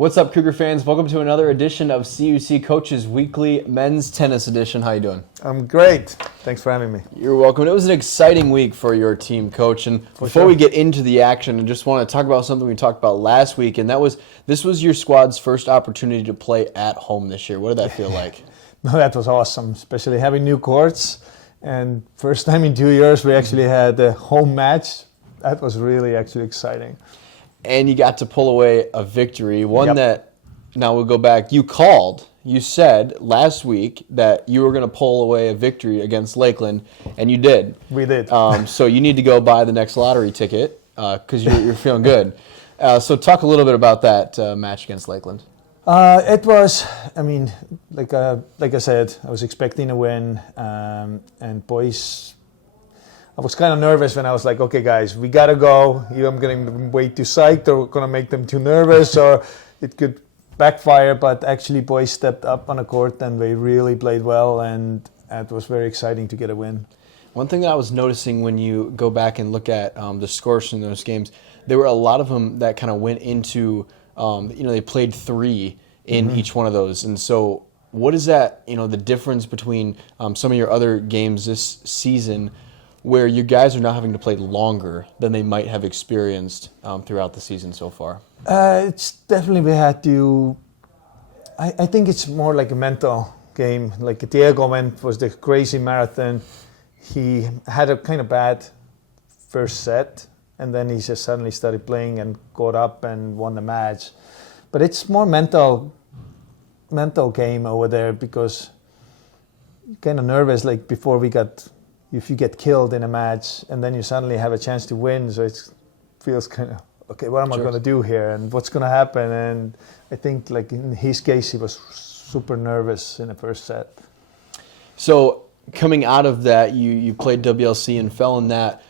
What's up, Cougar fans? Welcome to another edition of CUC Coaches Weekly Men's Tennis Edition. How you doing? I'm great. Thanks for having me. You're welcome. It was an exciting week for your team, Coach. And before we get into the action, I just want to talk about something we talked about last week, and this was your squad's first opportunity to play at home this year. What did that feel like? No, that was awesome, especially having new courts. And first time in 2 years, we actually had a home match. That was really actually exciting. And you got to pull away a victory, one Yep. that, now we'll go back, you said last week that you were going to pull away a victory against Lakeland, and you did. We did. So you need to go buy the next lottery ticket because you're feeling good. So talk a little bit about that match against Lakeland. It was, like I said, I was expecting a win, and boys, I was kind of nervous when I was like, okay, guys, we got to go. Either I'm going to way too psyched or going to make them too nervous, or it could backfire. But actually, boys stepped up on the court and they really played well, and it was very exciting to get a win. One thing that I was noticing when you go back and look at the scores in those games, there were a lot of them that kind of went into, they played three in each one of those. And so what is that, the difference between some of your other games this season where you guys are now having to play longer than they might have experienced throughout the season so far? It's definitely we had to. I think it's more like a mental game. Like Diego was the crazy marathon. He had a kind of bad first set, and then he just suddenly started playing and got up and won the match. But it's more mental game over there because you're kind of nervous. Like before if you get killed in a match and then you suddenly have a chance to win, so it feels kind of, okay, what am I going to do here and what's going to happen? And I think like in his case, he was super nervous in the first set. So coming out of that, you played WLC and fell in that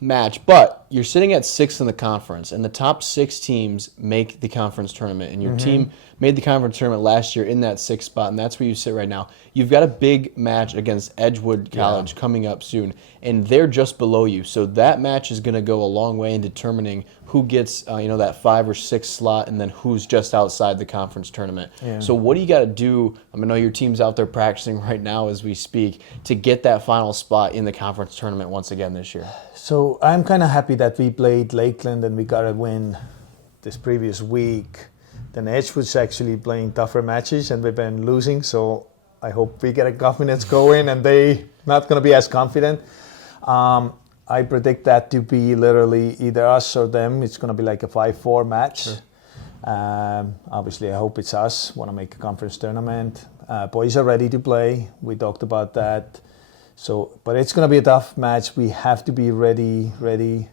match, but you're sitting at 6th in the conference, and the top 6 teams make the conference tournament, and your team made the conference tournament last year in that 6th spot, and that's where you sit right now. You've got a big match against Edgewood College coming up soon, and they're just below you, so that match is going to go a long way in determining who gets that 5 or 6 slot, and then who's just outside the conference tournament. Yeah. So what do you got to do? I know your team's out there practicing right now as we speak to get that final spot in the conference tournament once again this year. So I'm kind of happy that we played Lakeland and we got a win this previous week. Then Edgewood's actually playing tougher matches and we've been losing, so I hope we get a confidence going and they not going to be as confident. I predict that to be literally either us or them. It's going to be like a 5-4 match. Sure. Obviously, I hope it's us. Want to make a conference tournament. Boys are ready to play. We talked about that. So, but it's going to be a tough match. We have to be ready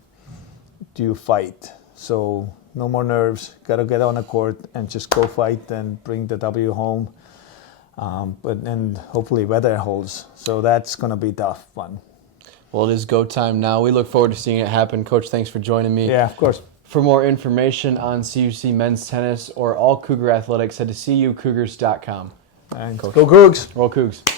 to fight. So no more nerves. Got to get on the court and just go fight and bring the W home. And hopefully weather holds. So that's going to be a tough one. Well, it is go time now. We look forward to seeing it happen. Coach, thanks for joining me. Yeah, of course. For more information on CUC men's tennis or all Cougar athletics, head to cucougars.com. And Coach. Go Cougs! Roll Cougs.